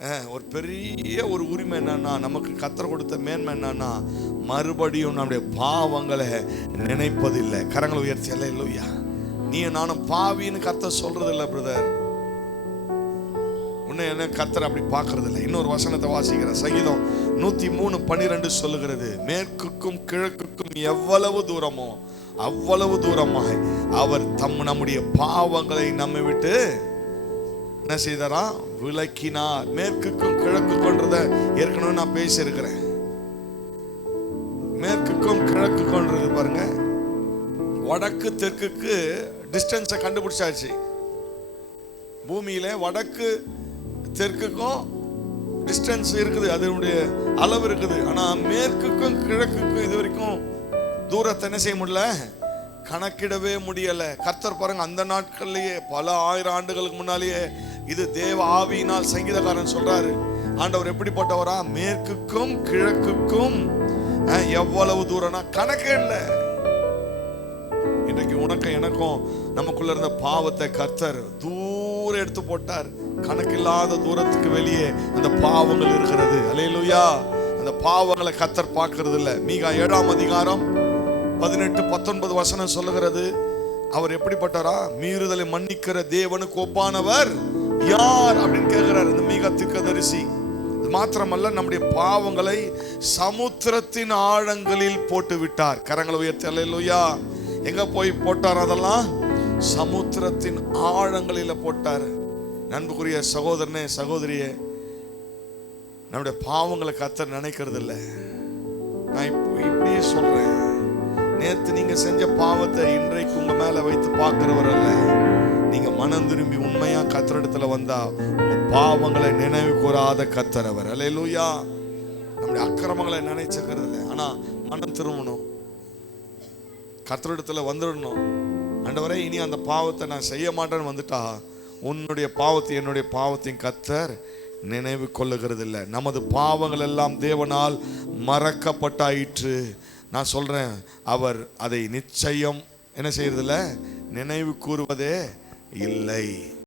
ஒரு பெரிய ஒரு உரிமை என்னன்னா, நமக்கு கர்த்தர் கொடுத்த மேன்மை என்னன்னா, மறுபடியும் நம்முடைய பாவங்களை நினைப்பதில்லை. கரங்களை உயர்த்தி அல்லேலூயா. நீ நானும் பாவின்னு கர்த்தர் சொல்றது இல்லை பிரதர். உன்னை என்ன கர்த்தர் அப்படி பார்க்கறது இல்லை. இன்னொரு வசனத்தை வாசிக்கிறேன். சங்கீதம் 103:12 சொல்லுகிறது, மேற்குக்கும் கிழக்குக்கும் எவ்வளவு தூரமோ அவ்வளவு தூரமாய் அவர் நம்முடைய பாவங்களை நம்மை விட்டு என்ன செய்தாரா? விலக்கினார். மேற்குக்கும் கிழக்குக்கும்ன்றத ஏற்கனவே நான் பேசியிருக்கிறேன். மேற்குக்கும் கிழக்குக்கும்ன்றது பாருங்க, வடக்கு தெற்குக்கு டிஸ்டன்ஸை கண்டுபிடிச்சாச்சு. பூமியில வடக்கு தெற்குக்கும் டிஸ்டன்ஸ் இருக்குது, அதனுடைய அளவு இருக்குது. ஆனா மேற்குக்கும் கிழக்குக்கும் இது வரைக்கும் தூரத்தை என்ன செய்ய முடியல, கணக்கிடவே முடியல. கர்த்தர் பாருங்க, அந்த நாட்கள்லயே பல ஆயிரம் ஆண்டுகளுக்கு முன்னாலேயே இது தேவ ஆவியினால் சங்கீதக்காரன் சொல்றாரு, ஆண்டவர் எப்படிப்பட்டவரா? மேற்குக்கும் கிழக்குக்கும் எவ்வளவு தூரம்னா கணக்கே இல்லை. இன்றைக்கு உனக்கும் எனக்கும் நமக்குள்ள இருந்த பாவத்தை கர்த்தர் தூரம் எடுத்து போட்டார். கணக்கில்லாத தூரத்துக்கு வெளியே அந்த பாவங்கள் இருக்கிறது. அல்லேலூயா. அந்த பாவங்களை கர்த்தர் பார்க்கறது இல்லை. மீகா 7:18-19 வசனம் சொல்லுகிறது, அவர் எப்படிப்பட்டாரா? மீறுதலை மன்னிக்கிற தேவனுக்கு ஒப்பானவர் யார் அப்படின்னு கேட்கிறார் இந்த மீகா தீர்க்கதரிசி. மாத்திரமல்ல, நம்முடைய பாவங்களை சமுத்திரத்தின் ஆழங்களில் போட்டு விட்டார். கரங்களை உயர்த்தி அல்லேலூயா. எங்க போய் போட்டார்? அதெல்லாம் சமுத்திரத்தின் ஆழங்களில போட்டார். நண்புக்குரிய சகோதரனே சகோதரியே, நம்முடைய பாவங்களை கர்த்தர் நினைக்கிறது இல்லை. நான் இப்படியே சொல்றேன், நேற்று நீங்க செஞ்ச பாவத்தை இன்றைக்கு உங்க மேல வைத்து பார்க்கிறவர் அல்ல. நீங்க மனம் திரும்பி உண்மையா கர்த்தரிடத்துல வந்தா உங்க பாவங்களை நினைவு கூறாத கர்த்தர் அவர். அல்லேலூயா. நம்முடைய அக்கிரமங்களை நினைச்சுக்கிறது இல்லை, ஆனா மனம் திரும்பணும், கர்த்தரிடத்துல வந்துடணும். ஆண்டவரே, இனி அந்த பாவத்தை நான் செய்ய மாட்டேன்னு வந்துட்டா உன்னுடைய பாவத்தை என்னுடைய பாவத்தையும் கர்த்தர் நினைவு கொள்ளுகிறது இல்லை. நமது பாவங்கள் எல்லாம் தேவனால் மறக்கப்பட்டாயிற்று. நான் சொல்றேன், அவர் அதை நிச்சயம் என்ன செய்யறதில்ல, நினைவு கூறுவதே இல்லை.